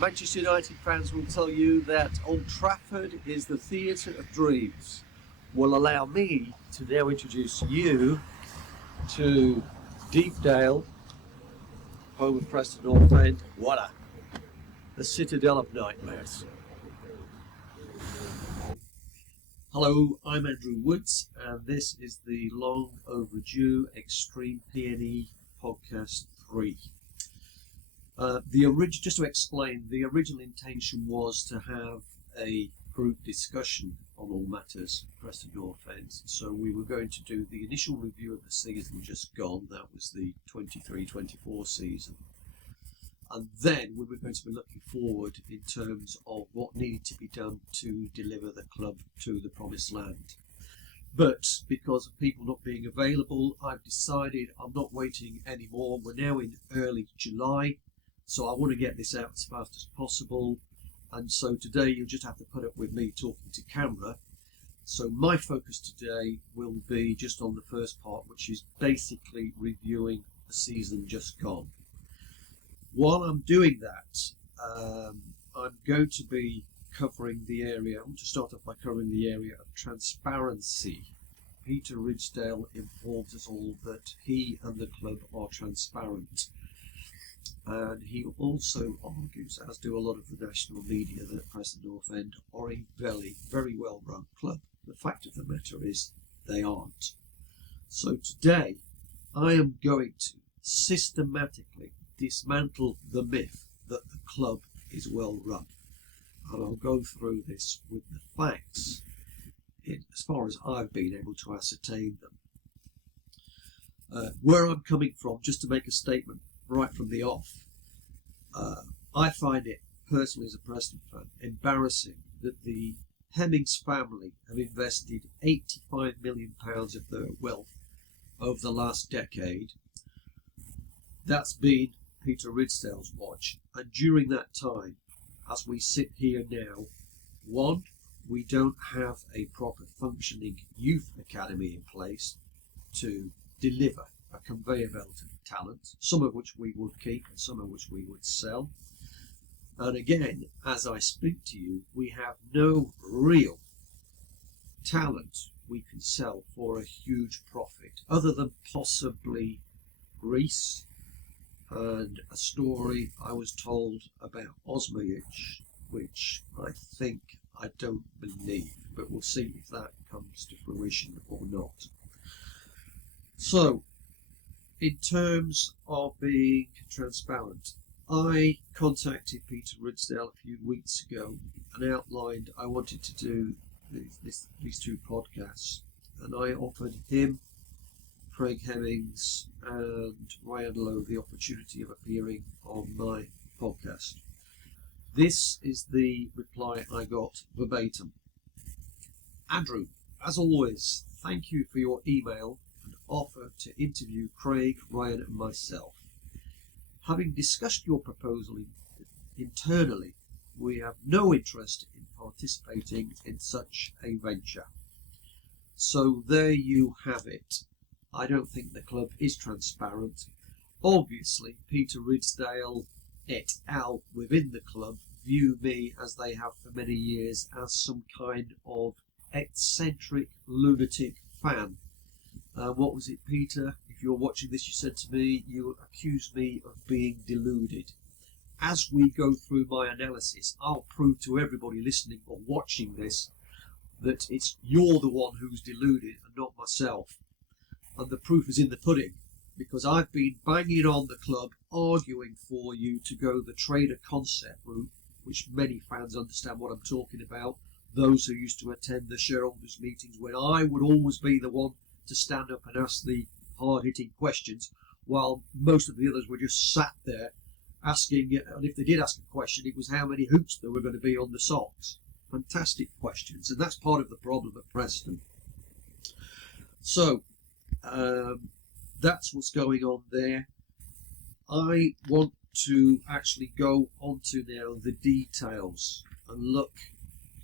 Manchester United fans will tell you that Old Trafford is the theatre of dreams. Will allow me to now introduce you to Deepdale, home of Preston North End. Voila! The citadel of nightmares. Hello, I'm Andrew Woods, and this is the long overdue Xtreme PNE Podcast 3. Just to explain, the original intention was to have a group discussion on all matters Preston North End. So we were going to do the initial review of the season just gone. That was the 23-24 season. And then we were going to be looking forward in terms of what needed to be done to deliver the club to the promised land. But because of people not being available, I've decided I'm not waiting anymore. We're now in early July, so I want to get this out as fast as possible. And so today you'll just have to put up with me talking to camera. So my focus today will be just on the first part, which is basically reviewing the season just gone. While I'm doing that, I'm going to be covering the area. I want to start off by covering the area of transparency. Peter Risdale informs us all that he and the club are transparent. And he also argues, as do a lot of the national media, that Preston North End are a very, very well-run club. The fact of the matter is, they aren't. So today, I am going to systematically dismantle the myth that the club is well-run. And I'll go through this with the facts, as far as I've been able to ascertain them. Where I'm coming from, just to make a statement right from the off, I find it, personally as a Preston fan, embarrassing that the Hemmings family have invested £85 million of their wealth over the last decade. That's been Peter Risdale's watch, and during that time, as we sit here now, one, we don't have a proper functioning youth academy in place to deliver a conveyor belt of talent, some of which we would keep and some of which we would sell. And again, as I speak to you, we have no real talent we can sell for a huge profit, other than possibly Greece and a story I was told about Osmojich, which I don't believe, but we'll see if that comes to fruition or not. So, in terms of being transparent, I contacted Peter Risdale a few weeks ago and outlined I wanted to do these two podcasts, and I offered him, Craig Hemmings and Ryan Lowe the opportunity of appearing on my podcast. This is the reply I got verbatim. Andrew, as always, thank you for your email and offer to interview Craig, Ryan and myself. Having discussed your proposal internally, we have no interest in participating in such a venture. So there you have it. I don't think the club is transparent. Obviously, Peter Risdale et al. Within the club view me, as they have for many years, as some kind of eccentric lunatic fan. What was it, Peter? If you're watching this, you said to me, you accused me of being deluded. As we go through my analysis, I'll prove to everybody listening or watching this that you're the one who's deluded and not myself. And the proof is in the pudding, because I've been banging on the club, arguing for you to go the trader concept route, which many fans understand what I'm talking about, those who used to attend the shareholders meetings when I would always be the one to stand up and ask the hard-hitting questions, while most of the others were just sat there asking, and if they did ask a question, it was how many hoops there were going to be on the socks. Fantastic questions, and that's part of the problem at Preston. So, that's what's going on there. I want to actually go onto now the details and look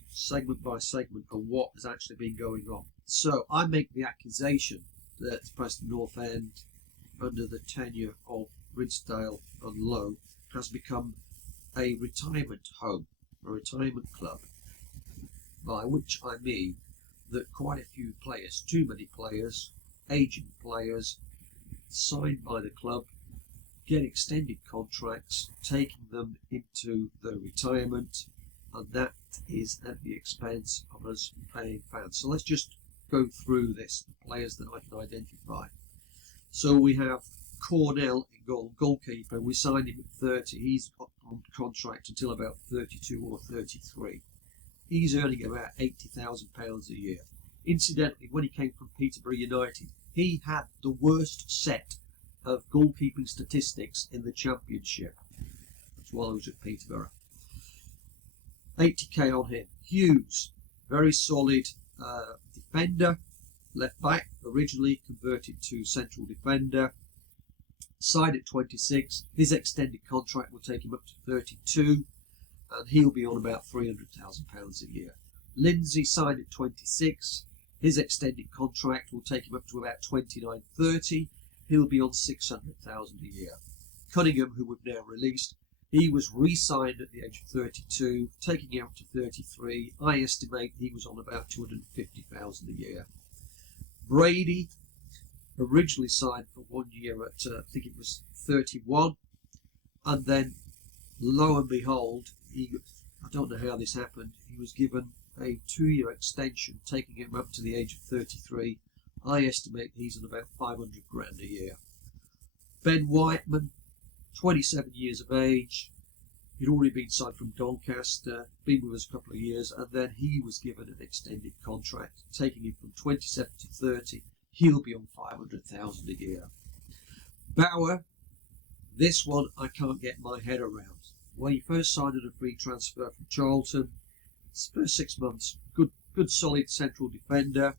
segment by segment on what has actually been going on. So I make the accusation that Preston North End, under the tenure of Risdale and Lowe, has become a retirement home, a retirement club, by which I mean that quite a few players, too many players, aging players, signed by the club, get extended contracts, taking them into their retirement, and that is at the expense of us paying fans. So let's just go through this, the players that I can identify. So we have Cornell in goalkeeper. We signed him at 30. He's on contract until about 32 or 33. He's earning about £80,000 a year. Incidentally, when he came from Peterborough United, he had the worst set of goalkeeping statistics in the Championship. That's while I was at Peterborough. 80k on him. Hughes, very solid defender, left back, originally converted to central defender. Signed at 26. His extended contract will take him up to 32, and he'll be on about £300,000 a year. Lindsay signed at 26. His extended contract will take him up to about 29-30. He'll be on £600,000 a year. Cunningham, who we've now released, he was re-signed at the age of 32, taking him up to 33. I estimate he was on about £250,000 a year. Brady, originally signed for 1 year at, I think it was 31, and then lo and behold, I don't know how this happened, he was given a 2-year extension, taking him up to the age of 33. I estimate he's on about 500 grand a year. Ben Whiteman, 27 years of age. He'd already been signed from Doncaster, been with us a couple of years, and then he was given an extended contract, taking him from 27 to 30. He'll be on 500,000 a year. Bauer, this one I can't get my head around. When he first signed on a free transfer from Charlton, his first 6 months, good solid central defender.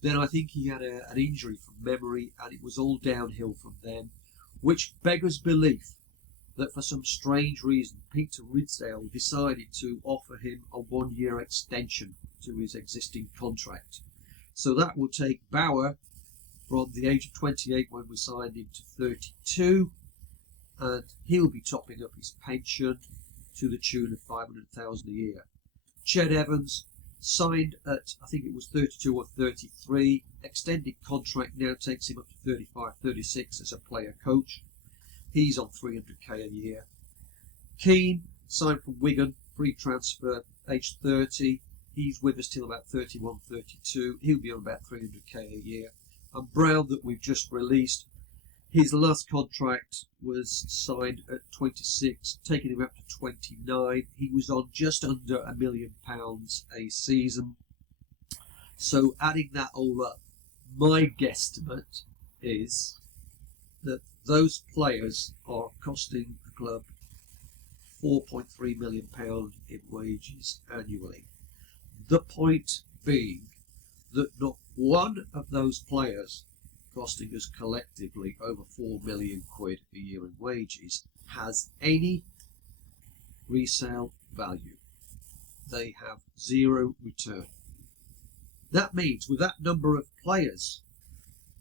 Then I think he had an injury from memory, and it was all downhill from then, which beggars belief that for some strange reason Peter Risdale decided to offer him a 1-year extension to his existing contract. So that will take Bauer from the age of 28 when we signed him to 32, and he'll be topping up his pension to the tune of 500,000 a year. Ched Evans signed at, I think it was 32 or 33, extended contract now takes him up to 35, 36 as a player coach. He's on 300k a year. Keane signed from Wigan, free transfer, age 30. He's with us till about 31, 32. He'll be on about 300k a year. And Brown, that we've just released, his last contract was signed at 26, taking him up to 29. He was on just under £1 million a season. So adding that all up, my guesstimate is that those players are costing the club £4.3 million in wages annually. The point being that not one of those players, costing us collectively over £4 million a year in wages, has any resale value. They have zero return. That means with that number of players,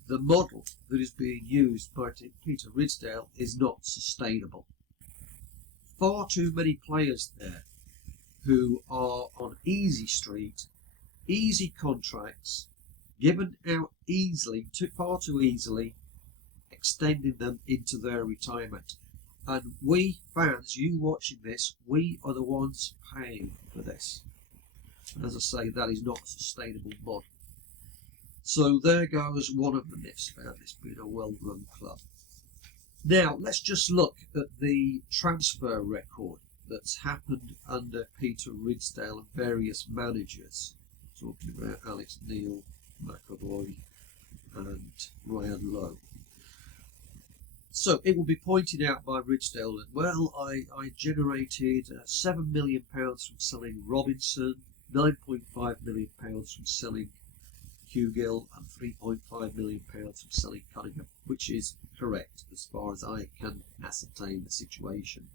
the model that is being used by Peter Risdale is not sustainable. Far too many players there who are on easy street, easy contracts, given out easily, far too easily, extending them into their retirement. And we fans, you watching this, we are the ones paying for this. And as I say, that is not a sustainable model. So there goes one of the myths about this being a well-run club. Now, let's just look at the transfer record that's happened under Peter Risdale and various managers. Talking about Alex Neil, McAvoy and Ryan Lowe. So it will be pointed out by Risdale that, well, I generated £7 million from selling Robinson, £9.5 million from selling Hugill, and £3.5 million from selling Cunningham, which is correct as far as I can ascertain the situation.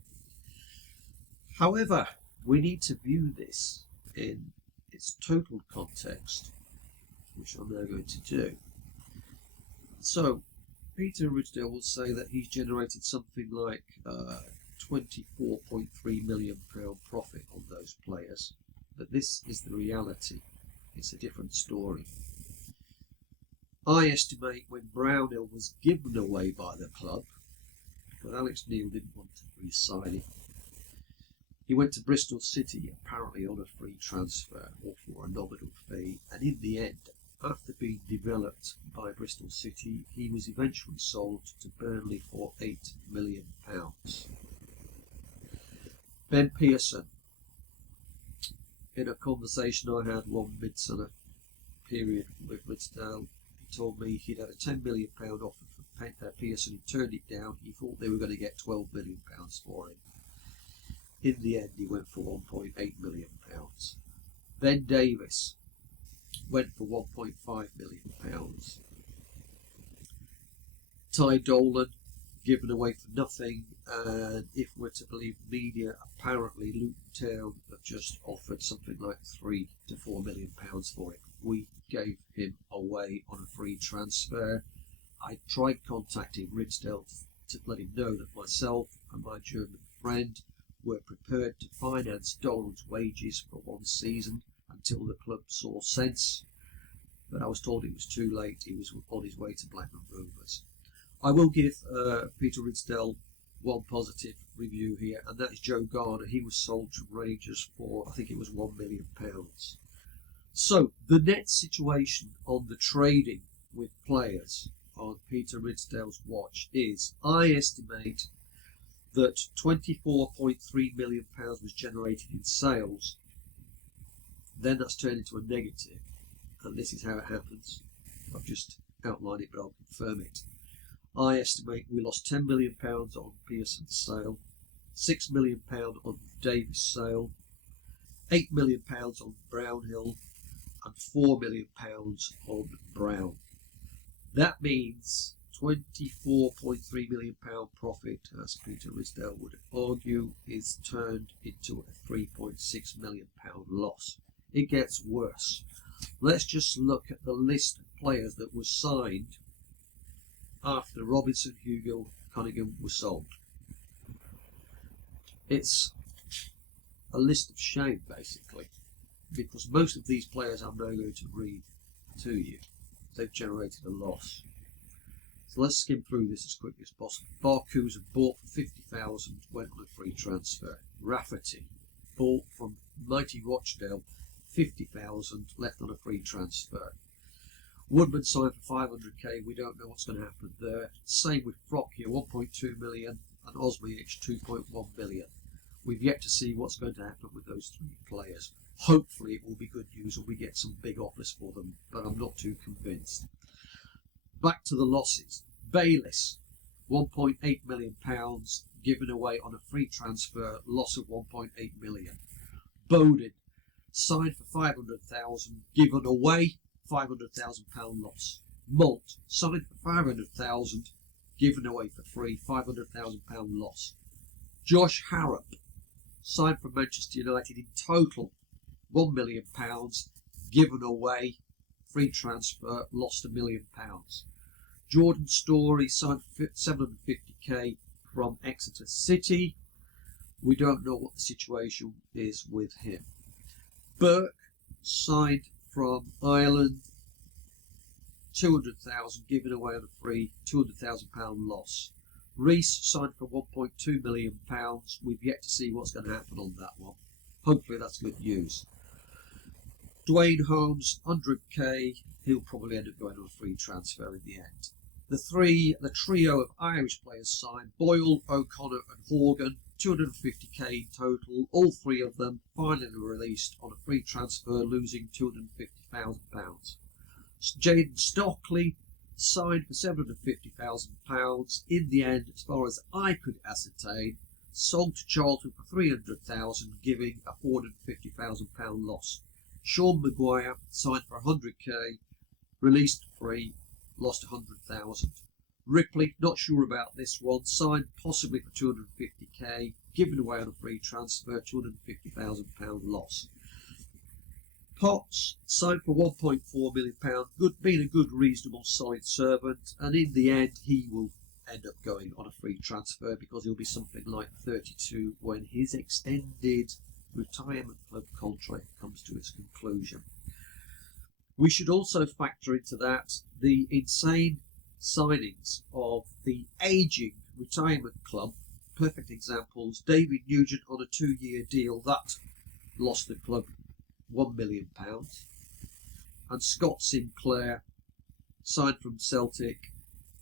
However, we need to view this in its total context, which I'm now going to do. So, Peter Risdale will say that he's generated something like £24.3 million profit on those players. But this is the reality. It's a different story. I estimate when Brownhill was given away by the club, because Alex Neil didn't want to re-sign him, he went to Bristol City apparently on a free transfer or for a nominal fee, and in the end, after being developed by Bristol City, he was eventually sold to Burnley for £8 million. Ben Pearson, in a conversation I had one midsummer period with Risdale, he told me he'd had a £10 million offer for Pearson. He turned it down. He thought they were going to get £12 million for him. In the end, he went for £1.8 million. Ben Davis went for £1.5 million. Ty Dolan given away for nothing, and if we're to believe media, apparently Luton Town have just offered something like £3 to £4 million for him. We gave him away on a free transfer. I tried contacting Risdale to let him know that myself and my German friend were prepared to finance Dolan's wages for one season until the club saw sense, but I was told it was too late. He was on his way to Blackburn Rovers. I will give Peter Risdale one positive review here, and that is Joe Garner. He was sold to Rangers for, I think it was £1 million. So the net situation on the trading with players on Peter Risdale's watch is, I estimate that £24.3 million was generated in sales. Then that's turned into a negative, and this is how it happens. I've just outlined it, but I'll confirm it. I estimate we lost £10 million on Pearson's sale, £6 million on Davis' sale, £8 million on Brownhill, and £4 million on Brown. That means £24.3 million profit, as Peter Risdale would argue, is turned into a £3.6 million loss. It gets worse. Let's just look at the list of players that were signed after Robinson, Hugill, Cunningham was sold. It's a list of shame, basically, because most of these players I'm now going to read to you. They've generated a loss. So let's skim through this as quickly as possible. Barcusa bought for 50,000, went on a free transfer. Rafferty bought from Mighty Rochdale, 50,000, left on a free transfer. Woodman signed for 500k. We don't know what's going to happen there. Same with Frokia, 1.2 million, and Osmic, 2.1 million. We've yet to see what's going to happen with those three players. Hopefully it will be good news and we get some big offers for them, but I'm not too convinced. Back to the losses. Bayliss, £1.8 million given away on a free transfer, loss of £1.8 million. Bowden signed for 500,000, given away £500,000 loss. Malt signed for 500,000, given away for free, £500,000 loss. Josh Harrop signed for Manchester United, in total £1 million, given away, free transfer, lost £1 million. Jordan Storey signed for 750k from Exeter City. We don't know what the situation is with him. Burke signed from Ireland, 200,000 given away on a free, £200,000 loss. Reese signed for £1.2 million. We've yet to see what's going to happen on that one. Hopefully that's good news. Dwayne Holmes, 100k. He'll probably end up going on a free transfer in the end. The trio of Irish players signed: Boyle, O'Connor and Horgan, 250k in total. All three of them finally released on a free transfer, losing £250,000. Jaden Stockley signed for £750,000. In the end, as far as I could ascertain, sold to Charlton for £300,000, giving a £450,000 loss. Sean Maguire signed for 100k, released free, lost 100,000. Ripley, not sure about this one, signed possibly for 250k, given away on a free transfer, £250,000 loss. Potts signed for £1.4 million, being a good, reasonable side servant, and in the end he will end up going on a free transfer because he'll be something like 32 when his extended retirement club contract comes to its conclusion. We should also factor into that the insane signings of the aging retirement club. Perfect examples: David Nugent on a 2-year deal that lost the club £1 million, and Scott Sinclair signed from Celtic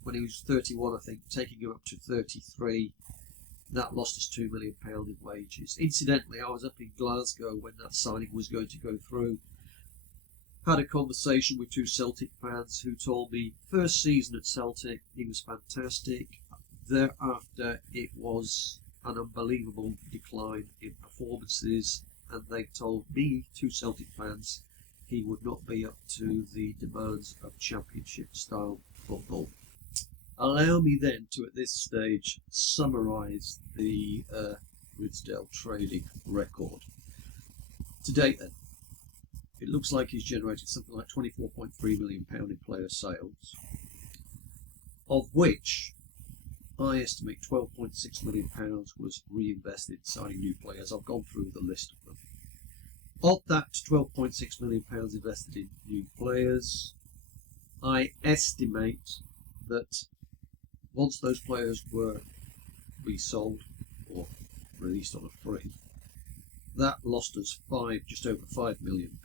when he was 31, I think, taking him up to 33. That lost us £2 million in wages. Incidentally, I was up in Glasgow when that signing was going to go through. Had a conversation with 2 Celtic fans who told me first season at Celtic he was fantastic. Thereafter it was an unbelievable decline in performances, and they told me, 2 Celtic fans, he would not be up to the demands of championship style football. Allow me then to, at this stage, summarise the Risdale trading record. To date then, it looks like he's generated something like £24.3 million in player sales, of which I estimate £12.6 million was reinvested in signing new players. I've gone through the list of them. Of that £12.6 million invested in new players, I estimate that once those players were resold or released on a free, that lost us just over £5 million.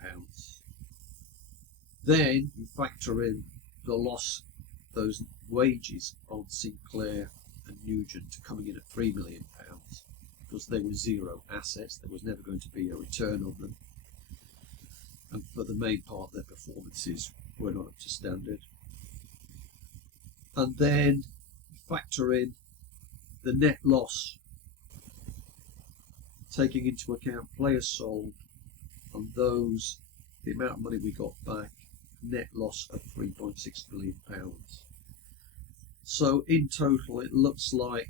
Then you factor in the loss, those wages on Sinclair and Nugent coming in at £3 million, because they were zero assets. There was never going to be a return on them, and for the main part their performances were not up to standard. And then factor in the net loss, taking into account players sold and those, the amount of money we got back, net loss of £3.6 million. So in total it looks like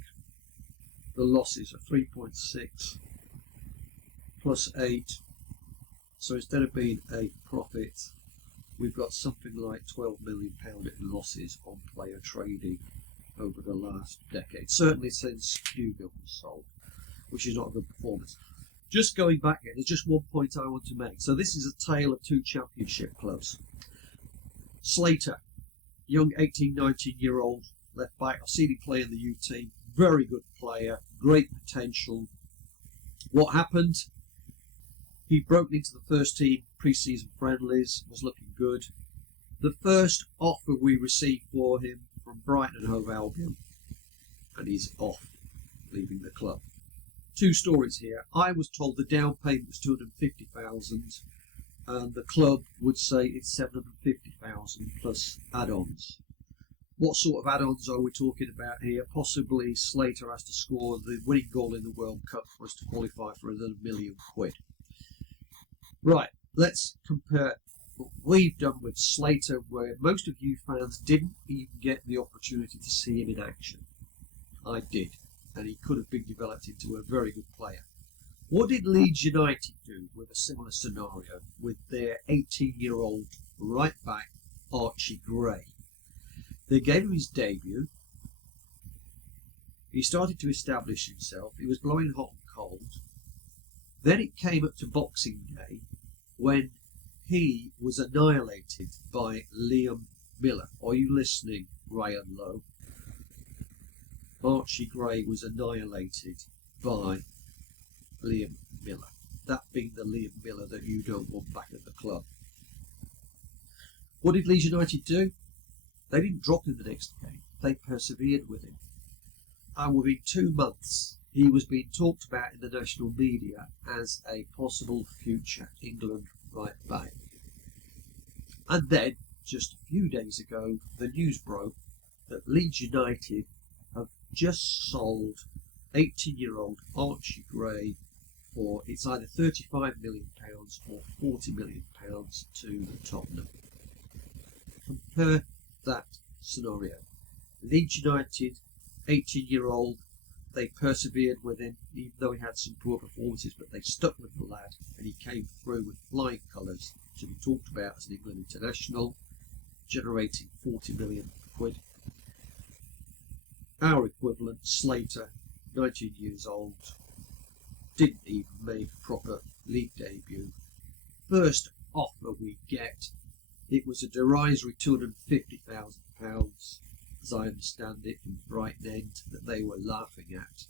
the losses are 3.6 plus 8. So instead of being a profit, we've got something like £12 million in losses on player trading over the last decade, certainly since Hugo was sold, which is not a good performance. Just going back here, there's just one point I want to make. So this is a tale of 2 championship clubs. Slater, young 18, 19-year-old left back. I've seen him play in the U team. Very good player, great potential. What happened? He broke into the first team pre-season friendlies, was looking good. The first offer we received for him from Brighton and Hove Albion, and he's off, leaving the club. 2 stories here. I was told the down payment was £250,000, and the club would say it's £750,000 plus add-ons. What sort of add-ons are we talking about here? Possibly Slater has to score the winning goal in the World Cup for us to qualify for another £1 million. Right, let's compare what we've done with Slater, where most of you fans didn't even get the opportunity to see him in action. I did, and he could have been developed into a very good player. What did Leeds United do with a similar scenario with their 18-year-old right back, Archie Gray? They gave him his debut. He started to establish himself. He was blowing hot and cold. Then it came up to Boxing Day when he was annihilated by Liam Miller. Are you listening, Risdale and Lowe? Archie Gray was annihilated by Liam Miller. That being the Liam Miller that you don't want back at the club. What did Leeds United do? They didn't drop him the next game. They persevered with him. And within 2 months, he was being talked about in the national media as a possible future England right back. And then, just a few days ago, the news broke that Leeds United have just sold 18-year-old Archie Gray for, it's either £35 million or £40 million to Tottenham. Compare that scenario. Leeds United, 18-year-old, they persevered with him, even though he had some poor performances, but they stuck with the lad, and he came through with flying colours to be talked about as an England international, generating £40 million. Our equivalent, Slater, 19 years old, didn't even make a proper league debut. First offer we get, it was a derisory £250,000, as I understand it, from Brighton End, that they were laughing at.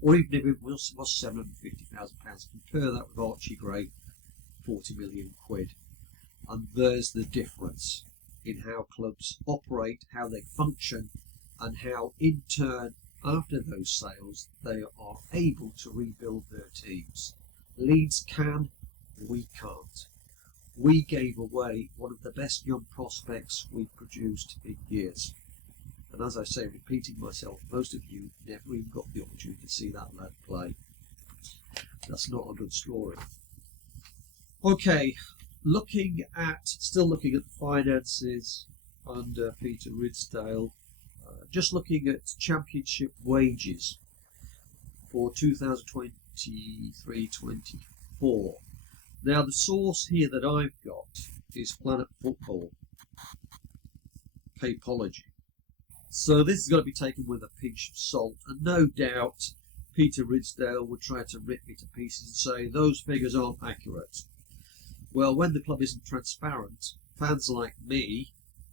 Or even if it was £750,000, compare that with Archie Gray, 40 million quid. And there's the difference in how clubs operate, how they function, and how in turn, after those sales, they are able to rebuild their teams. Leeds can, we can't. We gave away one of the best young prospects we've produced in years. And as I say, repeating myself, most of you never even got the opportunity to see that lad play. That's not a good story. Okay, still looking at the finances under Peter Ridsdale, just looking at championship wages for 2023-24. Now, the source here that I've got is Planet Football, Paypology. So this is going to be taken with a pinch of salt, and no doubt Peter Ridsdale would try to rip me to pieces and say those figures aren't accurate. Well, when the club isn't transparent, fans like me,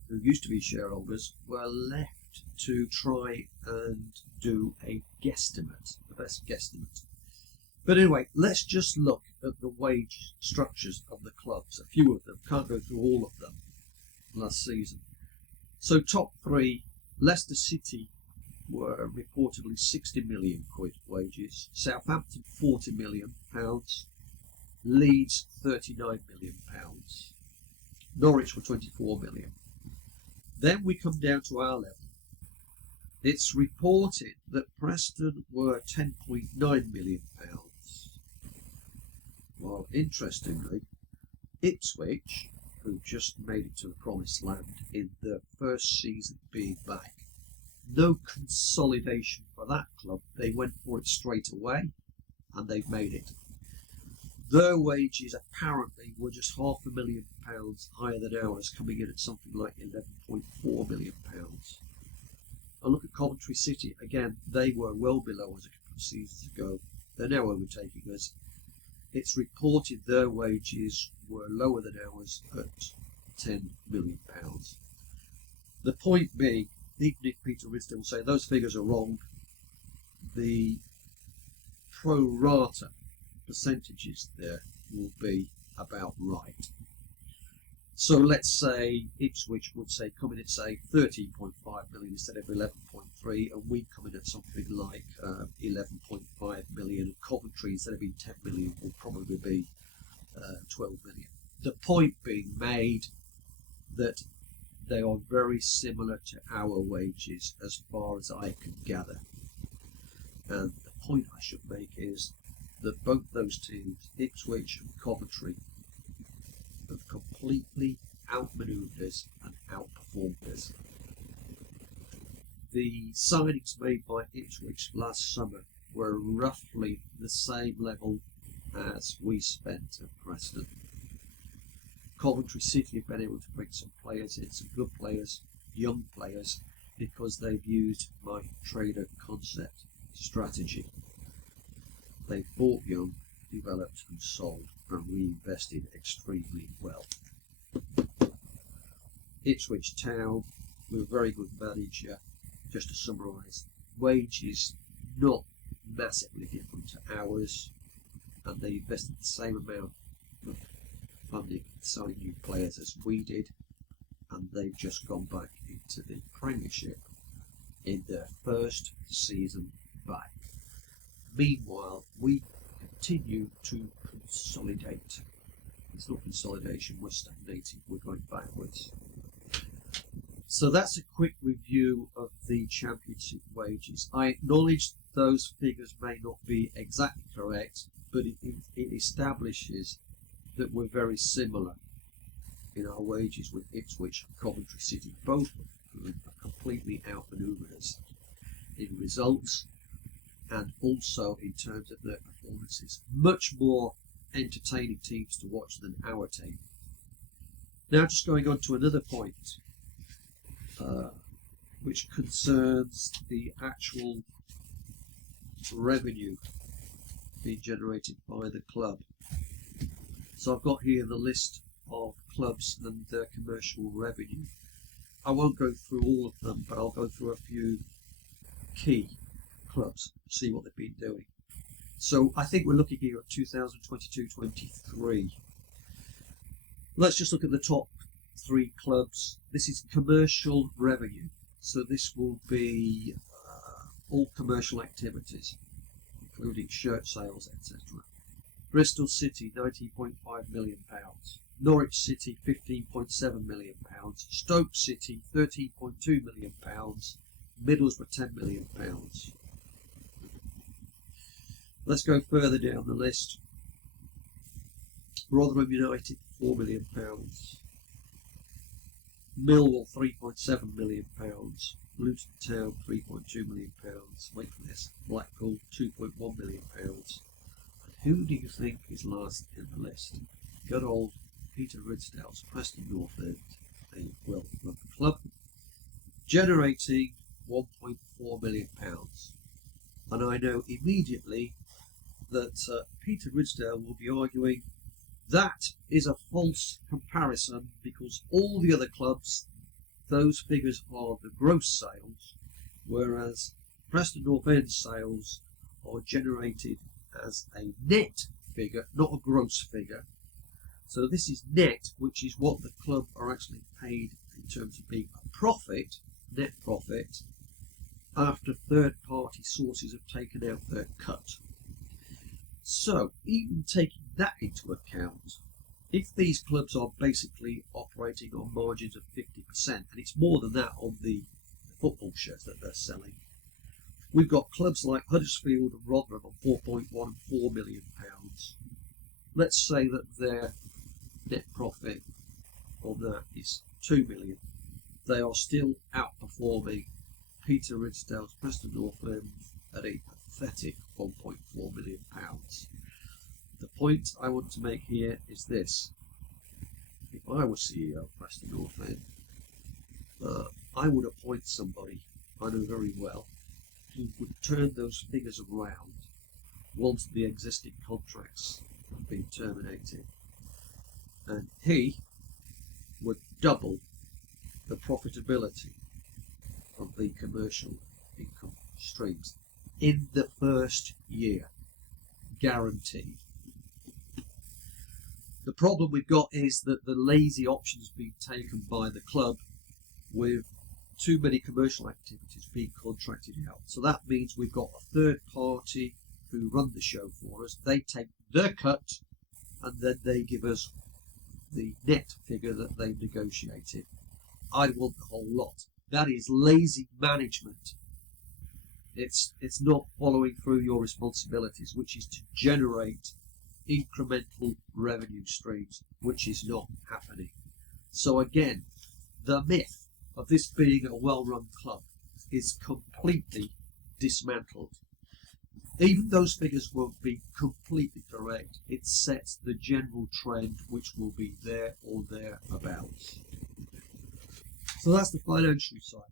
who used to be shareholders, were left to try and do a guesstimate, the best guesstimate. But anyway, let's just look at the wage structures of the clubs. A few of them, can't go through all of them last season. So top three, Leicester City were reportedly 60 million quid wages, Southampton 40 million pounds, Leeds 39 million pounds, Norwich were 24 million. Then we come down to our level. It's reported that Preston were 10.9 million pounds. Well, interestingly, Ipswich, who just made it to the promised land in their first season being back, no consolidation for that club. They went for it straight away, and they've made it. Their wages apparently were just £500,000 higher than ours, coming in at something like £11.4 million. And look at Coventry City. Again, they were well below us a couple of seasons ago. They're now overtaking us. It's reported their wages were lower than ours at £10 million. The point being, even if Peter Risdale will say those figures are wrong, the pro rata percentages there will be about right. So let's say Ipswich would say come in at say 13.5 million instead of 11.3, and we come in at something like 11.5 million, and Coventry instead of being 10 million will probably be 12 million. The point being made that they are very similar to our wages as far as I can gather. And the point I should make is that both those teams, Ipswich and Coventry, have completely outmanoeuvred us and outperformed us. The signings made by Ipswich last summer were roughly the same level as we spent at Preston. Coventry City have been able to bring some players in, some good players, young players, because they've used my trader concept strategy. They've bought young, developed and sold, and reinvested extremely well. Ipswich Town, with a very good manager. Just to summarise, wages not massively different to ours, and they invested the same amount of funding signing new players as we did, and they've just gone back into the Premiership in their first season back. Meanwhile, we continue to consolidate. It's not consolidation, we're stagnating, we're going backwards. So that's a quick review of the championship wages. I acknowledge those figures may not be exactly correct, but it establishes that we're very similar in our wages with Ipswich and Coventry City, both of whom have completely outmanoeuvred us in results and also in terms of their performances. Much more entertaining teams to watch than our team. Now just going on to another point. which concerns the actual revenue being generated by the club. So I've got here the list of clubs and their commercial revenue. I won't go through all of them, but I'll go through a few key clubs, see what they've been doing. So I think we're looking here at 2022-23. Let's just look at the top 3 clubs. This is commercial revenue. So this will be all commercial activities, including shirt sales, etc. Bristol City, £19.5 million. Norwich City, £15.7 million. Stoke City, £13.2 million. Middlesbrough, £10 million. Let's go further down the list. Rotherham United, £4 million. Millwall, £3.7 million. Luton Town, £3.2 million. Wait for this. Blackpool, £2.1 million. And who do you think is last in the list? Good old Peter Ridsdale's Preston North End. They will run the club, generating £1.4 million. And I know immediately that Peter Ridsdale will be arguing that is a false comparison, because all the other clubs, those figures are the gross sales, whereas Preston North End sales are generated as a net figure, not a gross figure. So this is net, which is what the club are actually paid in terms of being a profit, net profit, after third-party sources have taken out their cut. So, even taking that into account, if these clubs are basically operating on margins of 50%, and it's more than that on the football shirts that they're selling, we've got clubs like Huddersfield and Rotherham on 4.1 and £4 million. Let's say that their net profit on that is £2 million. They are still outperforming Peter Ridsdale's Preston North End at a pathetic £1.4 million. The point I want to make here is this. If I were CEO of Preston North End, I would appoint somebody I know very well who would turn those figures around once the existing contracts have been terminated, and he would double the profitability of the commercial income streams in the first year, guaranteed. The problem we've got is that the lazy option has been taken by the club, with too many commercial activities being contracted out. So that means we've got a third party who run the show for us. They take their cut and then they give us the net figure that they've negotiated. I want the whole lot. That is lazy management. It's not following through your responsibilities, which is to generate incremental revenue streams, which is not happening. So again, the myth of this being a well-run club is completely dismantled. Even those figures won't be completely correct. It sets the general trend, which will be there or thereabouts. So that's the financial side.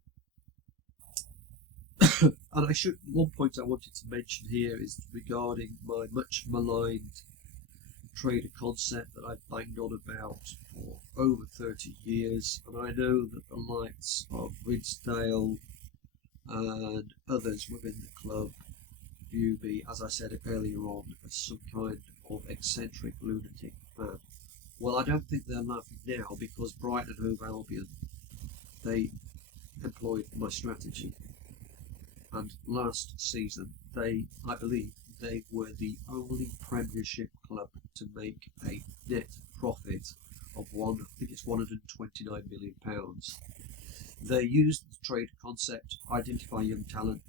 And one point I wanted to mention here is regarding my much maligned trader concept that I've banged on about for over 30 years, and I know that the likes of Risdale and others within the club view me, as I said earlier on, as some kind of eccentric lunatic fan. Well, I don't think they're laughing now, because Brighton and Hove Albion, they employed my strategy, and last season I believe they were the only Premiership club to make a net profit of I think it's £129 million. They used the trade concept, identify young talent,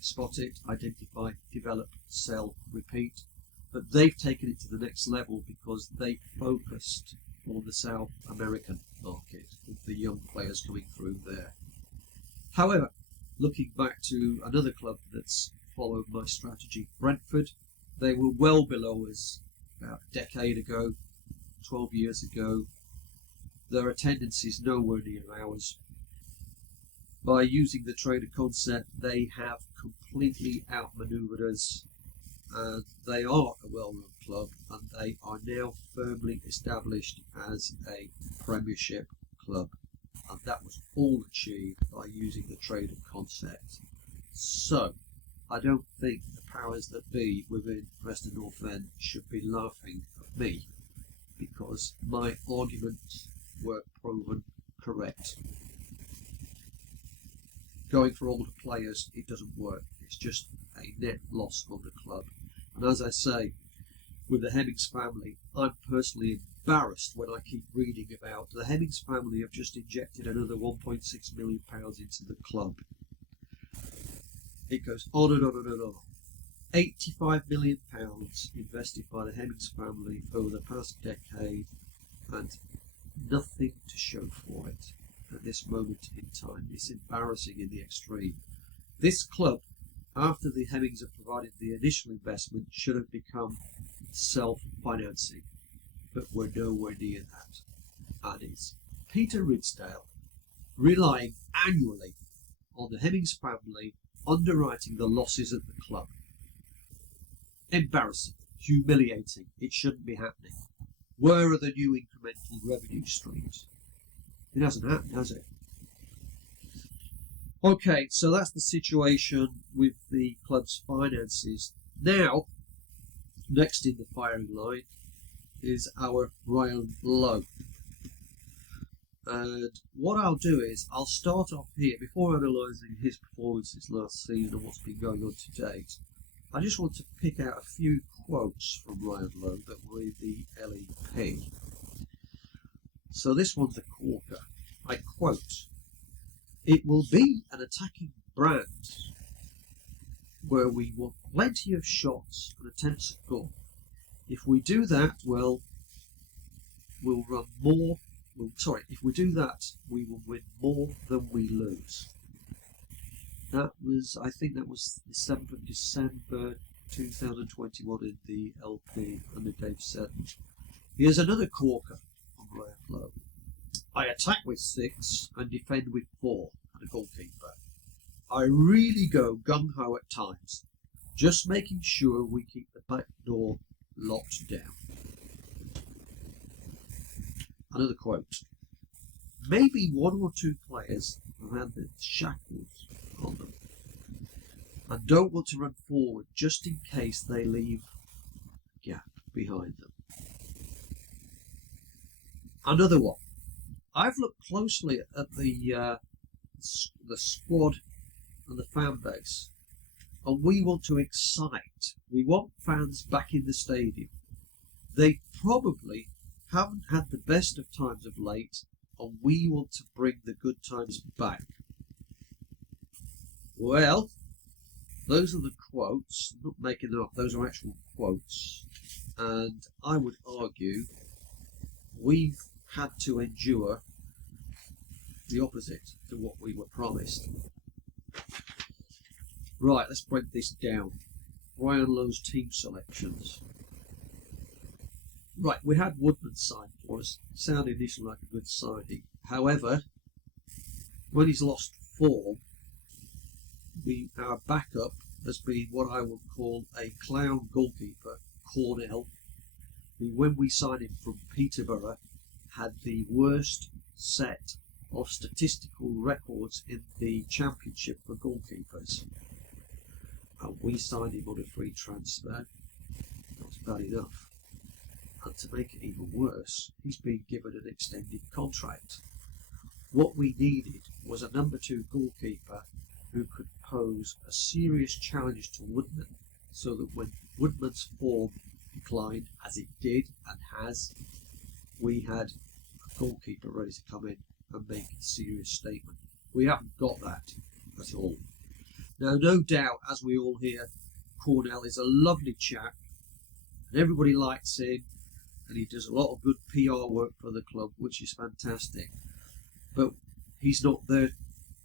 spot it, identify, develop, sell, repeat. But they've taken it to the next level because they focused on the South American market, with the young players coming through there. However, looking back to another club that's followed my strategy, Brentford, they were well below us about a decade ago, 12 years ago. Their attendance is nowhere near ours. By using the trader concept, they have completely outmaneuvered us, and they are a well-run club, and they are now firmly established as a Premiership club, and that was all achieved by using the trader concept. So I don't think the powers that be within Preston North End should be laughing at me, because my arguments were proven correct. Going for older players, it doesn't work. It's just a net loss on the club. And as I say, with the Hemmings family, I'm personally embarrassed when I keep reading about the Hemmings family have just injected another £1.6 million into the club. It goes on and on and on. £85 million invested by the Hemmings family over the past decade, and nothing to show for it at this moment in time. It's embarrassing in the extreme. This club, after the Hemmings have provided the initial investment, should have become self-financing, but we're nowhere near that. And it's Peter Risdale relying annually on the Hemmings family underwriting the losses at the club. Embarrassing, humiliating, it shouldn't be happening. Where are the new incremental revenue streams? It hasn't happened, has it? Okay, so that's the situation with the club's finances. Now, next in the firing line is our Risdale and Lowe. And what I'll do is I'll start off here before analysing his performances last season and what's been going on to date. I just want to pick out a few quotes from Risdale and Lowe that were in the LEP. So this one's a corker. I quote, "It will be an attacking brand where we want plenty of shots and attempts at goal. If we do that, well, we'll run more. If we do that, we will win more than we lose." I think that was the 7th of December 2021 in the LP under Dave Seddon. Here's another corker from Risdale and Lowe. "I attack with 6 and defend with 4 and a goalkeeper. I really go gung-ho at times, just making sure we keep the back door locked down." Another quote. "Maybe 1 or 2 players have had the shackles on them and don't want to run forward just in case they leave a gap behind them." Another one. "I've looked closely at the squad and the fan base, and we want to excite. We want fans back in the stadium. They probably haven't had the best of times of late, and we want to bring the good times back." Well, those are the quotes. I'm not making them up. Those are actual quotes. And I would argue we've had to endure the opposite to what we were promised. Right, let's break this down. Risdale and Lowe's team selections. Right, we had Woodman signed for us. Sounded initially like a good signing. However, when he's lost form, our backup has been what I would call a clown goalkeeper, Cornell, who, when we signed him from Peterborough, had the worst set of statistical records in the Championship for goalkeepers. And we signed him on a free transfer. That was bad enough. And to make it even worse, he's been given an extended contract. What we needed was a number 2 goalkeeper who could pose a serious challenge to Woodman, so that when Woodman's form declined, as it did and has, we had a goalkeeper ready to come in and make a serious statement. We haven't got that at all. Now, no doubt, as we all hear, Cornell is a lovely chap, and everybody likes him, and he does a lot of good PR work for the club, which is fantastic. But he's not there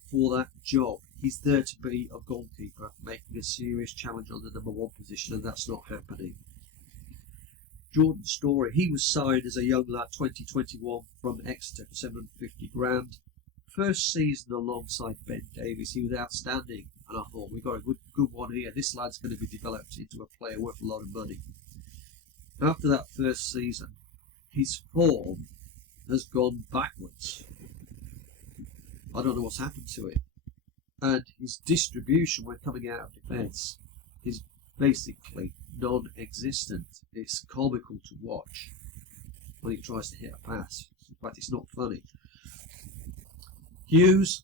for that job. He's there to be a goalkeeper, making a serious challenge on the number 1 position, and that's not happening. Jordan Story, he was signed as a young lad 2021 from Exeter for £750,000. first season alongside Ben Davies, he was outstanding, and I thought, we've got a good one here. This lad's going to be developed into a player worth a lot of money. After that first season, his form has gone backwards. I don't know what's happened to it. And his distribution when coming out of defence is basically non-existent. It's comical to watch when he tries to hit a pass. In fact, it's not funny. Hughes,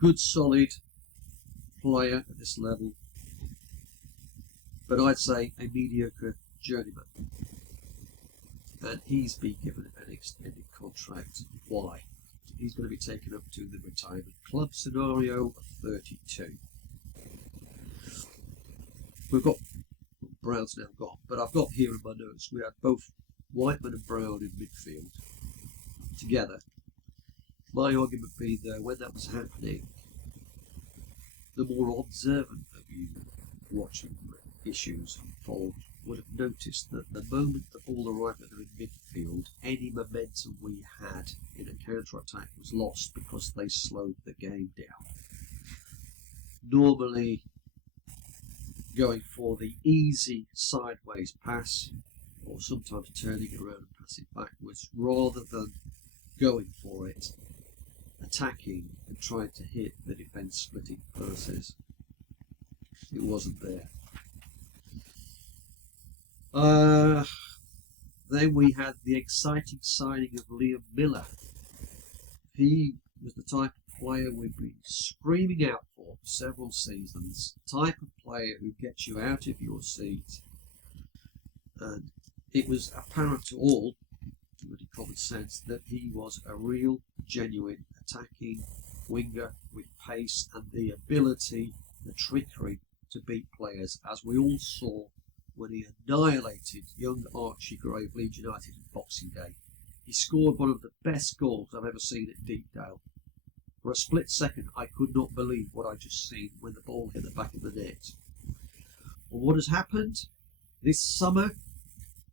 good solid player at this level, but I'd say a mediocre journeyman. And he's been given an extended contract. Why? He's going to be taken up to the retirement club scenario of 32. We've got Brown's now gone, but I've got here in my notes we had both Whiteman and Brown in midfield together. My argument being that when that was happening, the more observant of you watching issues unfold would have noticed that the moment the ball arrived at them in midfield, any momentum we had in a counter-attack was lost because they slowed the game down. Normally going for the easy sideways pass, or sometimes turning around and passing backwards, rather than going for it, attacking and trying to hit the defence splitting passes. It wasn't there. Then we had the exciting signing of Liam Miller. He was the type of player we've been screaming out for several seasons. Type of player who gets you out of your seat. And it was apparent to all, with common sense, that he was a real, genuine attacking winger with pace and the ability, the trickery to beat players, as we all saw when he annihilated young Archie Gray of Leeds United on Boxing Day. He scored one of the best goals I've ever seen at Deepdale. For a split second, I could not believe what I just seen when the ball hit the back of the net. Well, what has happened this summer?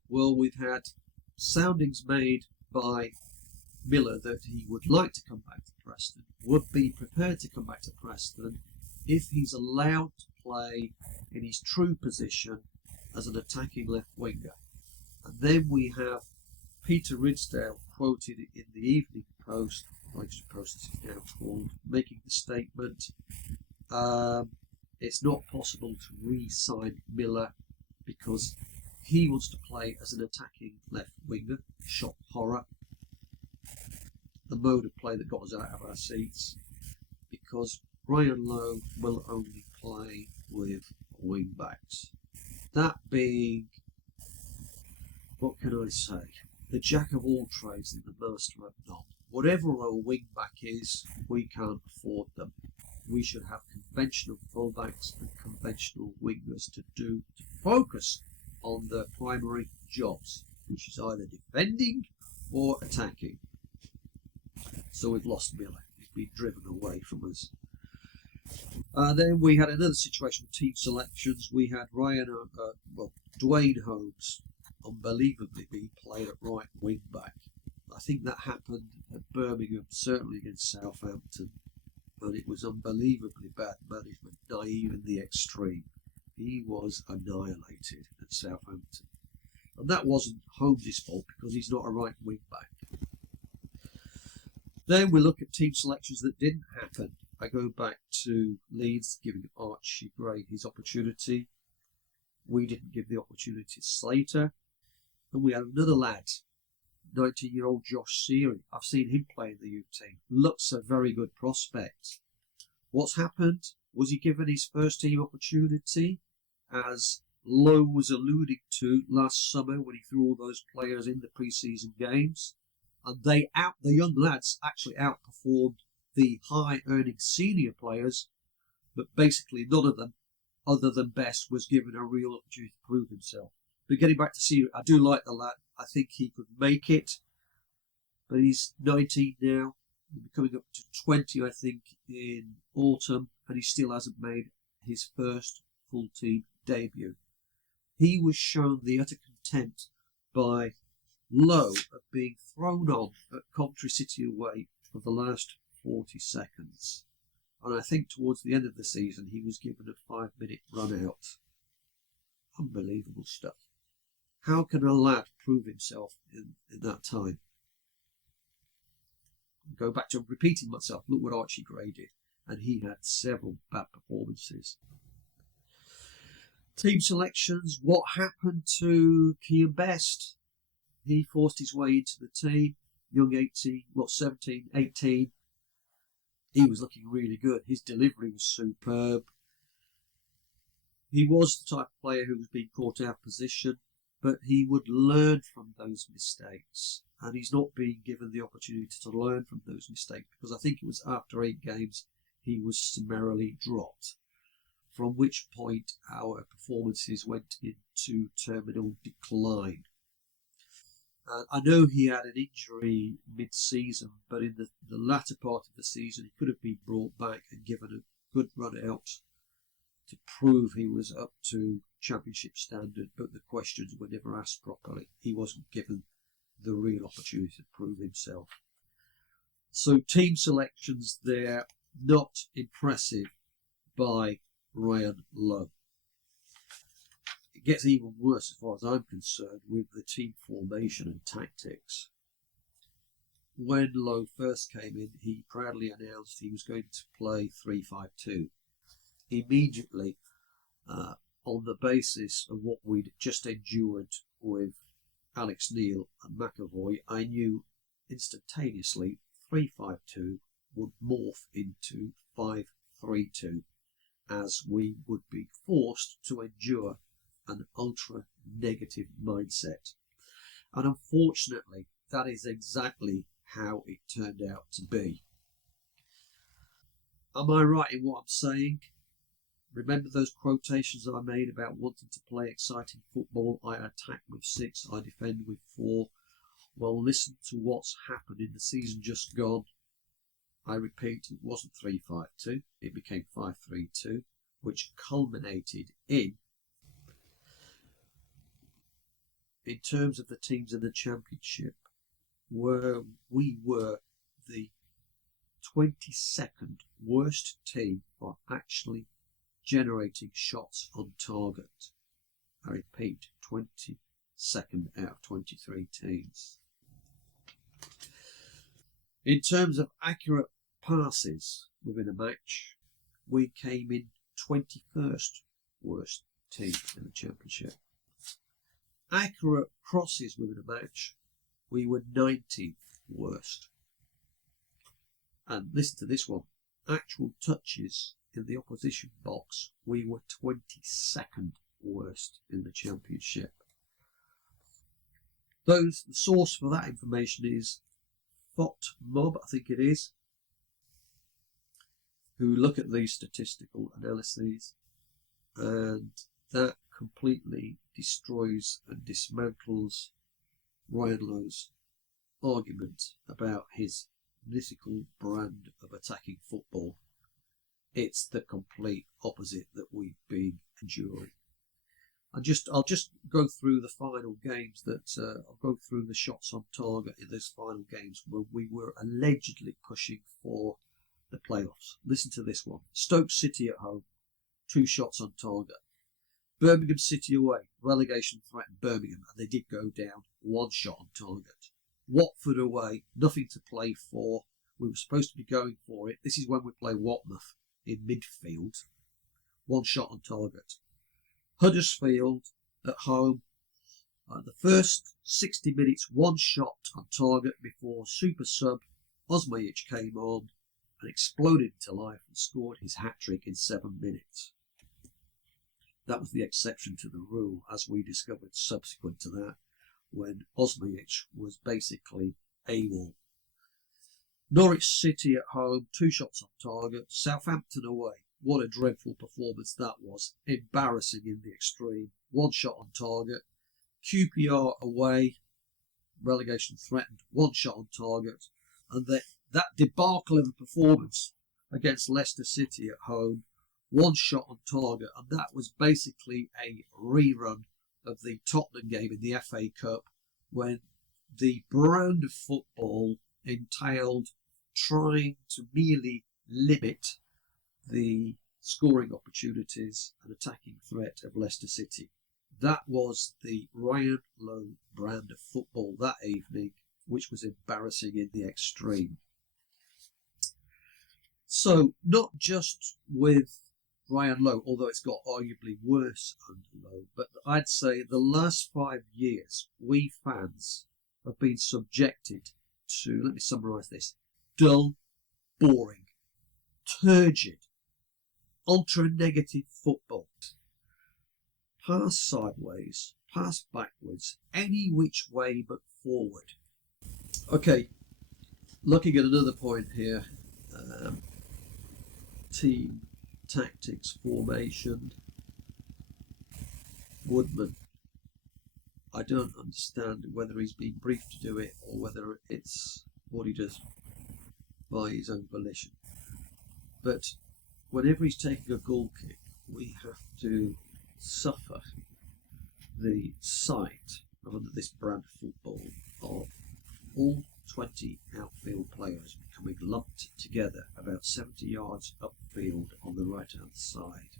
Well, we've had soundings made by Miller that he would like to come back to Preston, would be prepared to come back to Preston if he's allowed to play in his true position as an attacking left winger. And then we have Peter Risdale quoted in the Evening Post, Xtreme Post as it's now called, making the statement, it's not possible to re-sign Miller because he wants to play as an attacking left winger. Shock horror. The mode of play that got us out of our seats, because Brian Lowe will only play with wing backs. That being, what can I say, the jack of all trades and the master of none. Whatever a wing back is, we can't afford them. We should have conventional fullbacks and conventional wingers to focus on the primary jobs, which is either defending or attacking. So we've lost Miller. He's been driven away from us. Then we had another situation with team selections. We had Dwayne Holmes unbelievably being played at right wing back. I think that happened at Birmingham, certainly against Southampton, and it was unbelievably bad management, naive in the extreme. He was annihilated at Southampton. And that wasn't Holmes' fault because he's not a right wing back. Then we look at team selections that didn't happen. I go back to Leeds giving Archie Gray his opportunity. We didn't give the opportunity to Slater. And we had another lad, 19-year-old Josh Seary. I've seen him play in the youth team. Looks a very good prospect. What's happened? Was he given his first team opportunity, as Lowe was alluding to last summer when he threw all those players in the pre-season games? And the young lads actually outperformed the high-earning senior players, but basically none of them, other than Best, was given a real opportunity to prove himself. But getting back to Seary, I do like the lad. I think he could make it, but he's 19 now. He'll be coming up to 20, I think, in autumn, and he still hasn't made his first full-team debut. He was shown the utter contempt by Lowe of being thrown on at Coventry City away for the last 40 seconds. And I think towards the end of the season, he was given a 5-minute run out. Unbelievable stuff. How can a lad prove himself in that time? Go back to repeating myself. Look what Archie Gray did. And he had several bad performances. Team selections. What happened to Kean Best? He forced his way into the team. Young 17, 18. He was looking really good. His delivery was superb. He was the type of player who was being caught out of position, but he would learn from those mistakes. And he's not being given the opportunity to learn from those mistakes, because I think it was after 8 games he was summarily dropped, from which point our performances went into terminal decline. I know he had an injury mid-season, but in the latter part of the season he could have been brought back and given a good run out to prove he was up to championship standard, but the questions were never asked properly. He wasn't given the real opportunity to prove himself. So team selections there, not impressive by Ryan Lowe. It gets even worse as far as I'm concerned with the team formation and tactics. When Lowe first came in, he proudly announced he was going to play 3-5-2. Immediately, on the basis of what we'd just endured with Alex Neil and McAvoy, I knew instantaneously 3-5-2 would morph into 5-3-2, as we would be forced to endure an ultra-negative mindset. And unfortunately, that is exactly how it turned out to be. Am I right in what I'm saying? Remember those quotations I made about wanting to play exciting football? I attack with 6, I defend with 4. Well, listen to what's happened in the season just gone. I repeat, it wasn't 3-5-2, it became 5-3-2, which culminated in terms of the teams in the championship, where we were the 22nd worst team for actually generating shots on target. I repeat, 22nd out of 23 teams. In terms of accurate passes within a match, we came in 21st worst team in the championship. Accurate crosses within a match, we were 19th worst. And listen to this one. Actual touches in the opposition box, we were 22nd worst in the championship. The source for that information is FOTMob, I think it is, who look at these statistical analyses, and that completely destroys and dismantles Ryan Lowe's argument about his mythical brand of attacking football. It's the complete opposite that we've been enduring. I'll just go through the final games I'll go through the shots on target in those final games where we were allegedly pushing for the playoffs. Listen to this one. Stoke City at home, 2 shots on target. Birmingham City away, relegation threatened Birmingham, and they did go down, 1 shot on target. Watford away, nothing to play for. We were supposed to be going for it. This is when we play Watmouth in midfield, 1 shot on target. Huddersfield at home, the first 60 minutes, 1 shot on target before super sub Osmajic came on and exploded into life and scored his hat-trick in 7 minutes. That was the exception to the rule, as we discovered subsequent to that, when Osmajic was basically AWOL. Norwich City at home, 2 shots on target. Southampton away. What a dreadful performance that was. Embarrassing in the extreme. 1 shot on target. QPR away. Relegation threatened. 1 shot on target. And that debacle of a performance against Leicester City at home. 1 shot on target. And that was basically a rerun of the Tottenham game in the FA Cup, when the brand of football entailed trying to merely limit the scoring opportunities and attacking threat of Leicester City. That was the Ryan Lowe brand of football that evening, which was embarrassing in the extreme. So, not just with Ryan Lowe, although it's got arguably worse under Lowe, but I'd say the last 5 years, we fans have been subjected to, let me summarise this, dull, boring, turgid, ultra-negative football. Pass sideways, pass backwards, any which way but forward. Okay, looking at another point here, team tactics, formation, Woodman. I don't understand whether he's been briefed to do it or whether it's what he does by his own volition. But whenever he's taking a goal kick, we have to suffer the sight under this brand of football of all 20 outfield players becoming lumped together about 70 yards upfield on the right hand side.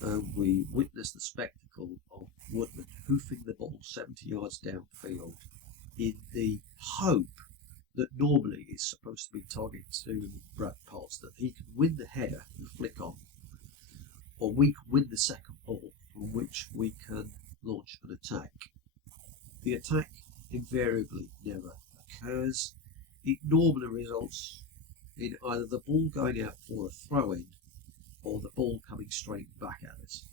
And we witness the spectacle of Woodman hoofing the ball 70 yards downfield in the hope that normally is supposed to be targeted to Brad Potts, that he can win the header and flick on, or we can win the second ball from which we can launch an attack. The attack invariably never occurs. It normally results in either the ball going out for a throw-in or the ball coming straight back at us.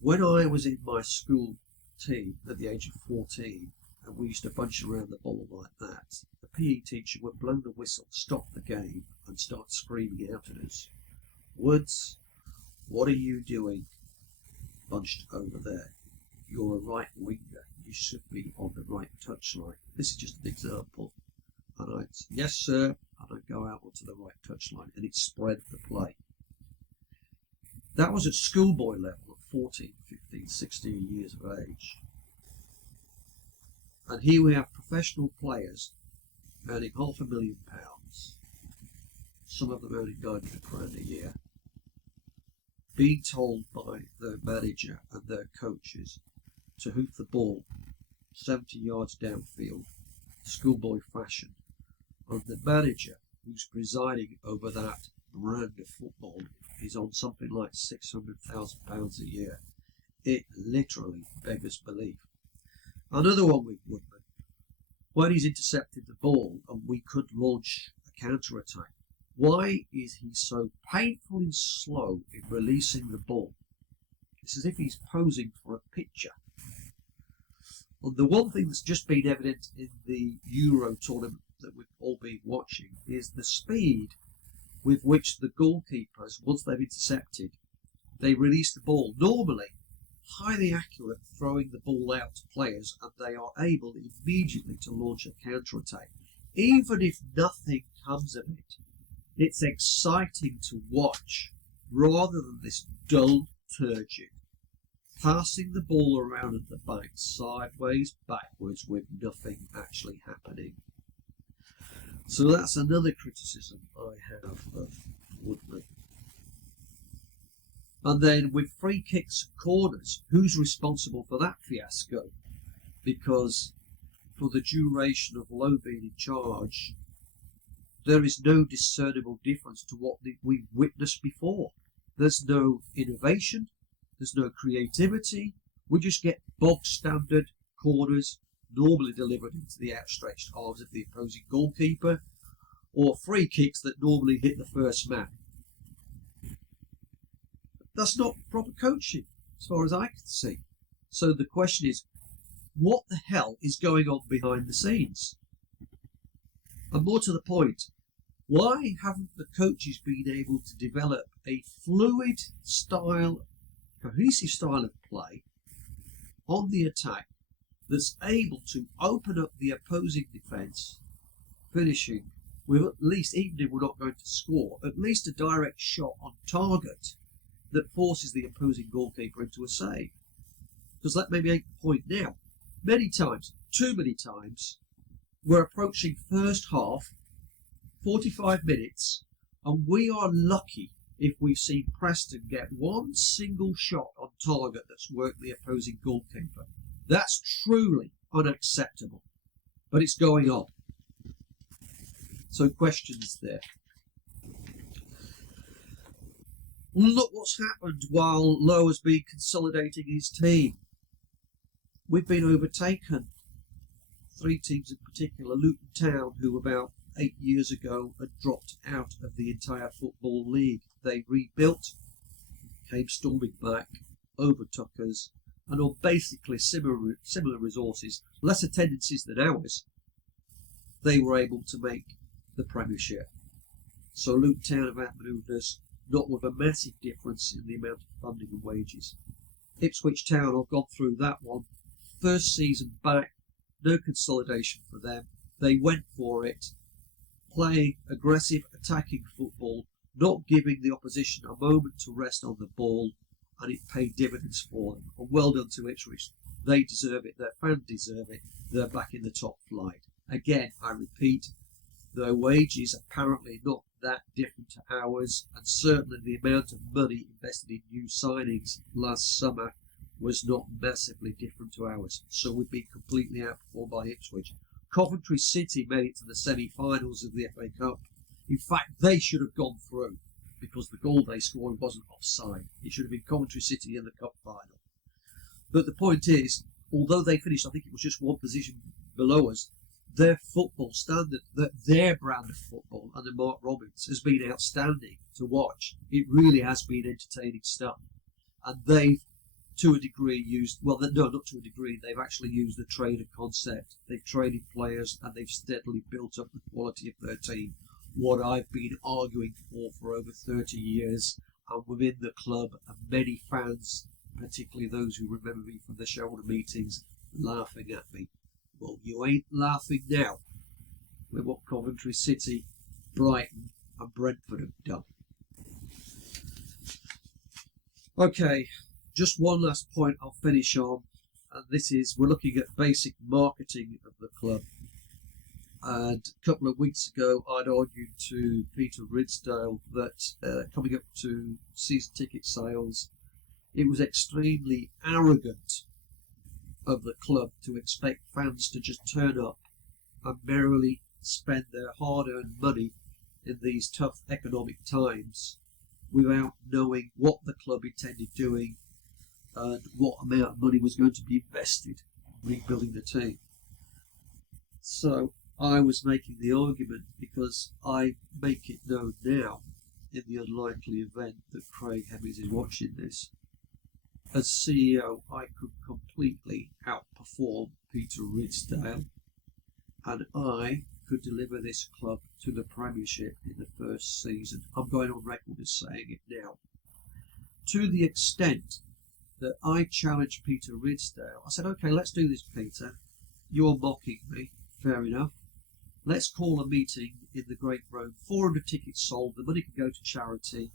When I was in my school team at the age of 14 and we used to bunch around the ball like that, the PE teacher would blow the whistle, stop the game and start screaming out at us, "Woods, what are you doing bunched over there? You're a right winger. You should be on the right touchline." This is just an example. And I'd say, "Yes, sir," and I'd go out onto the right touchline, and it spread the play. That was at schoolboy level at 14, 15, 16 years of age. And here we have professional players earning £500,000, some of them earning £900,000 a year, being told by their manager and their coaches to hoof the ball 70 yards downfield, schoolboy fashion, and the manager who's presiding over that brand of football is on something like £600,000 a year. It literally beggars belief. Another one with Woodman, when he's intercepted the ball and we could launch a counter-attack, why is he so painfully slow in releasing the ball? It's as if he's posing for a picture. And the one thing that's just been evident in the Euro tournament that we've all been watching is the speed with which the goalkeepers, once they've intercepted, they release the ball. Normally, highly accurate, throwing the ball out to players, and they are able immediately to launch a counter-attack. Even if nothing comes of it, it's exciting to watch, rather than this dull, turgid, passing the ball around at the back, sideways, backwards, with nothing actually happening. So that's another criticism I have of Woodman. And then with free kicks and corners, who's responsible for that fiasco? Because for the duration of Lowe being in charge, there is no discernible difference to what we've witnessed before. There's no innovation, there's no creativity. We just get bog standard corners, normally delivered into the outstretched arms of the opposing goalkeeper, or free kicks that normally hit the first man. That's not proper coaching, as far as I can see. So the question is, what the hell is going on behind the scenes? And more to the point, why haven't the coaches been able to develop a fluid style, cohesive style of play on the attack that's able to open up the opposing defence, finishing with at least, even if we're not going to score, at least a direct shot on target that forces the opposing goalkeeper into a save? Because let me make the point now. Many times, too many times, We're approaching first half, 45 minutes, and we are lucky if we've seen Preston get one single shot on target that's worked the opposing goalkeeper. That's truly unacceptable, but it's going on. So questions there. Look what's happened while Lowe has been consolidating his team. We've been overtaken. 3 teams in particular. Luton Town, who about 8 years ago had dropped out of the entire Football League. They rebuilt, came storming back, overtook us, and on basically similar resources, lesser tendencies than ours, they were able to make the Premiership. So Luton Town have outmanoeuvred us, not with a massive difference in the amount of funding and wages. Ipswich Town have gone through that one. First season back, no consolidation for them. They went for it, playing aggressive, attacking football, not giving the opposition a moment to rest on the ball, and it paid dividends for them. And well done to Ipswich. They deserve it. Their fans deserve it. They're back in the top flight. Again, I repeat, their wages apparently not that different to ours, and certainly the amount of money invested in new signings last summer was not massively different to ours. So we've been completely outperformed by Ipswich. Coventry City made it to the semi-finals of the FA Cup. In fact, they should have gone through because the goal they scored wasn't offside. It should have been Coventry City in the cup final. But the point is, although they finished, I think it was just one position below us, their football standard, their brand of football under Mark Robbins has been outstanding to watch. It really has been entertaining stuff. And they've, to a degree, used, well, no, not to a degree, they've actually used the trader concept. They've traded players and they've steadily built up the quality of their team. What I've been arguing for over 30 years, and within the club, and many fans, particularly those who remember me from the shareholder meetings, laughing at me. Well, you ain't laughing now with what Coventry City, Brighton and Brentford have done. Okay, just one last point I'll finish on, and this is we're looking at basic marketing of the club. And a couple of weeks ago, I'd argued to Peter Risdale that coming up to season ticket sales, it was extremely arrogant of the club to expect fans to just turn up and merrily spend their hard-earned money in these tough economic times without knowing what the club intended doing and what amount of money was going to be invested in rebuilding the team. So I was making the argument, because I make it known now, in the unlikely event that Craig Hemmings is watching this, as CEO I could completely outperform Peter Risdale, and I could deliver this club to the Premiership in the first season. I'm going on record as saying it now. To the extent that I challenged Peter Risdale, I said, okay, let's do this, Peter. You're mocking me, fair enough. Let's call a meeting in the Great Room. 400 tickets sold. The money can go to charity.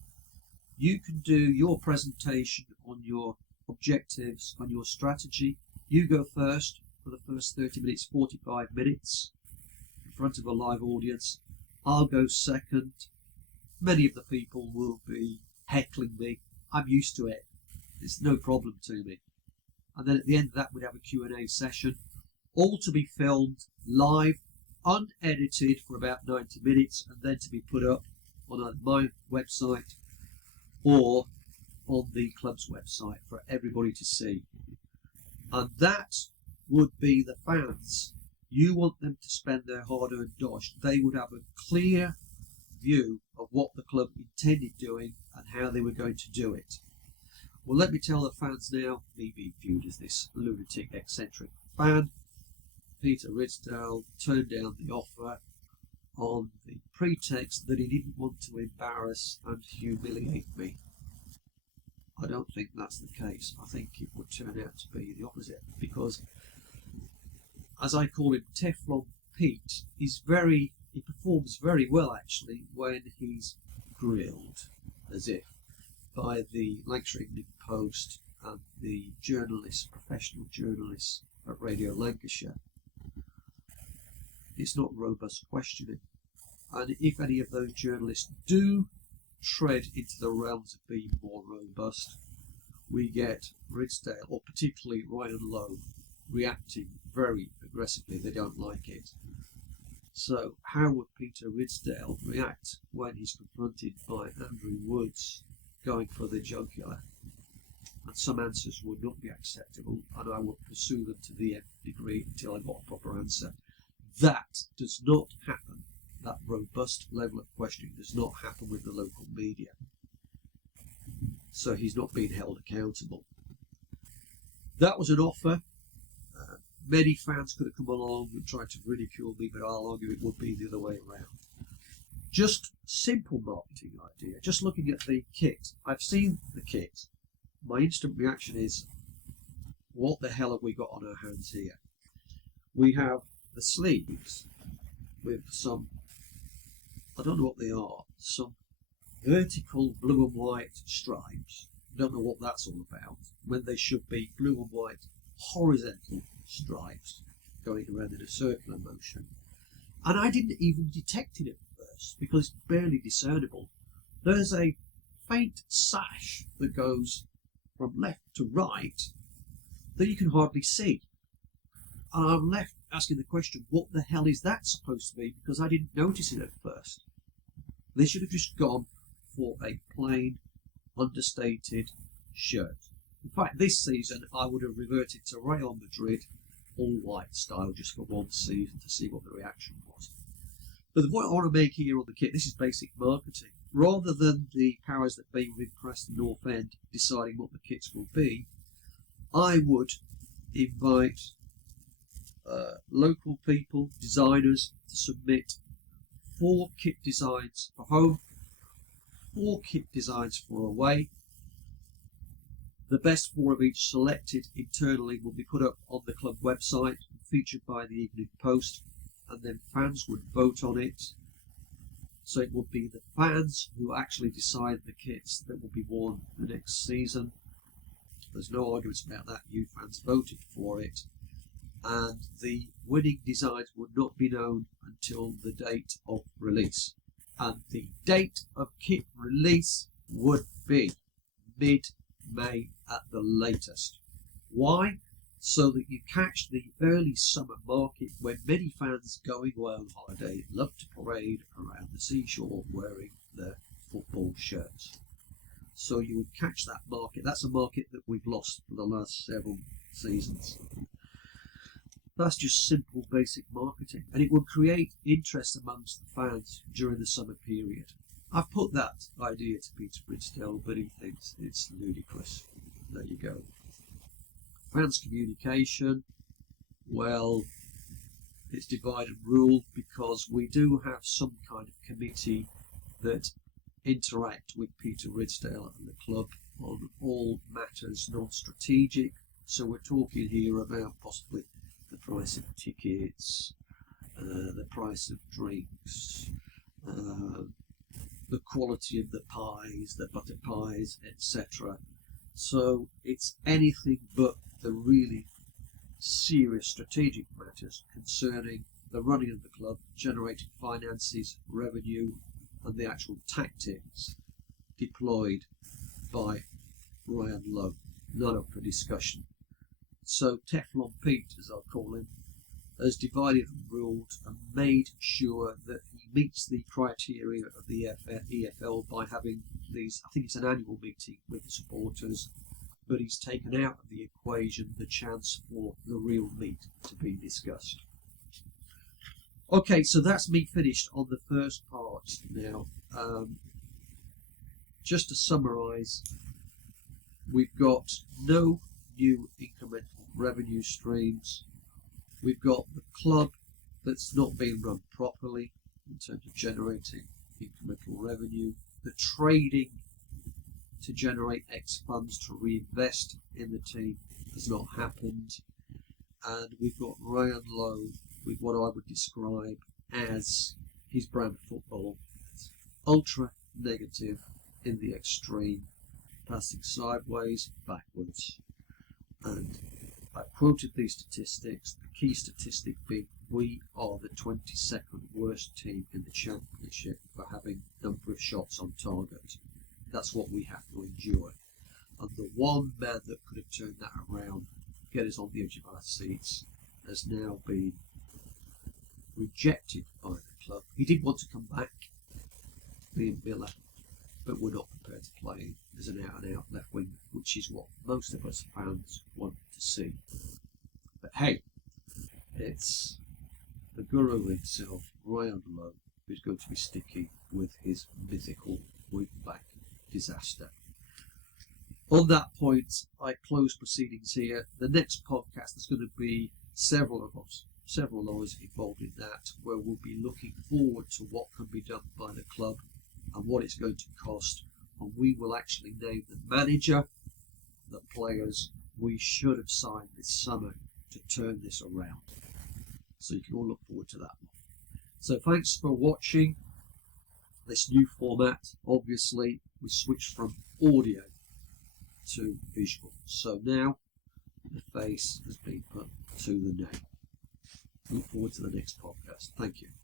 You can do your presentation on your objectives, on your strategy. You go first for the first 30 minutes, 45 minutes in front of a live audience. I'll go second. Many of the people will be heckling me. I'm used to it. It's no problem to me. And then at the end of that, we'd have a Q&A session, all to be filmed live, unedited for about 90 minutes, and then to be put up on either my website or on the club's website for everybody to see. And that would be the fans. You want them to spend their hard-earned dosh. They would have a clear view of what the club intended doing and how they were going to do it. Well, let me tell the fans now, me being viewed as this lunatic, eccentric fan, Peter Risdale turned down the offer on the pretext that he didn't want to embarrass and humiliate me. I don't think that's the case. I think it would turn out to be the opposite, because, as I call him, Teflon Pete, he performs very well actually when he's grilled, as if, by the Lancashire Evening Post and the journalists, professional journalists at Radio Lancashire. it's not robust questioning. And if any of those journalists do tread into the realms of being more robust, we get Risdale, or particularly Risdale and Lowe, reacting very aggressively. They don't like it. So how would Peter Risdale react when he's confronted by Andrew Woods going for the jugular? And some answers would not be acceptable, and I would pursue them to the nth degree until I got a proper answer. That does not happen. That robust level of questioning does not happen with the local media. So he's not being held accountable. That was an offer. Many fans could have come along and tried to ridicule me, but I'll argue it would be the other way around. Just simple marketing idea. Just looking at the kit. I've seen the kit. My instant reaction is, what the hell have we got on our hands here? We have the sleeves with some, I don't know what they are, some vertical blue and white stripes. I don't know what that's all about, when they should be blue and white horizontal stripes going around in a circular motion. And I didn't even detect it at first because it's barely discernible. There's a faint sash that goes from left to right that you can hardly see. And I'm left asking the question, what the hell is that supposed to be? Because I didn't notice it at first. They should have just gone for a plain, understated shirt. In fact, this season I would have reverted to Real Madrid all-white style just for one season to see what the reaction was. But the point I want to make here on the kit, this is basic marketing. Rather than the powers that be within Preston North End deciding what the kits will be, I would invite local people, designers, to submit 4 kit designs for home, 4 kit designs for away. The best 4 of each selected internally will be put up on the club website, featured by the Evening Post, and then fans would vote on it. So it would be the fans who actually decide the kits that will be worn the next season. There's no arguments about that. You fans voted for it. And the winning designs would not be known until the date of release. And the date of kit release would be mid-May at the latest. Why? So that you catch the early summer market when many fans going away on holiday love to parade around the seashore wearing their football shirts. So you would catch that market. That's a market that we've lost for the last several seasons. That's just simple basic marketing, and it would create interest amongst the fans during the summer period. I've put that idea to Peter Risdale, but he thinks it's ludicrous. There you go. Fans communication, well, it's divide and rule, because we do have some kind of committee that interact with Peter Risdale and the club on all matters non-strategic. So we're talking here about possibly the price of tickets, the price of drinks, the quality of the pies, the butter pies, etc. So it's anything but the really serious strategic matters concerning the running of the club, generating finances, revenue, and the actual tactics deployed by Risdale and Lowe. Not up for discussion. So Teflon Pete, as I'll call him, has divided and ruled and made sure that he meets the criteria of the EFL by having these, I think it's an annual meeting with the supporters, but he's taken out of the equation the chance for the real meat to be discussed. Okay, so that's me finished on the first part now. Just to summarise, we've got no new incremental revenue streams. We've got the club that's not being run properly in terms of generating incremental revenue. The trading to generate X funds to reinvest in the team has not happened. And we've got Risdale and Lowe with what I would describe as his brand of football. It's ultra negative in the extreme, passing sideways, backwards. And I quoted these statistics, the key statistic being we are the 22nd worst team in the championship for having number of shots on target. That's what we have to endure. And the one man that could have turned that around, get us on the edge of our seats, has now been rejected by the club. He did want to come back, being Miller, but we're not prepared to play him as an out-and-out left winger, which is what most of us fans want to see. But hey, it's the guru himself, Risdale and Lowe, who's going to be sticky with his mythical wing-back disaster. On that point, I close proceedings here. The next podcast is going to be several of us involved in that, where we'll be looking forward to what can be done by the club and what it's going to cost, and we will actually name the manager, the players we should have signed this summer to turn this around. So you can all look forward to that one. So thanks for watching this new format. Obviously, we switched from audio to visual. So now the face has been put to the name. Look forward to the next podcast. Thank you.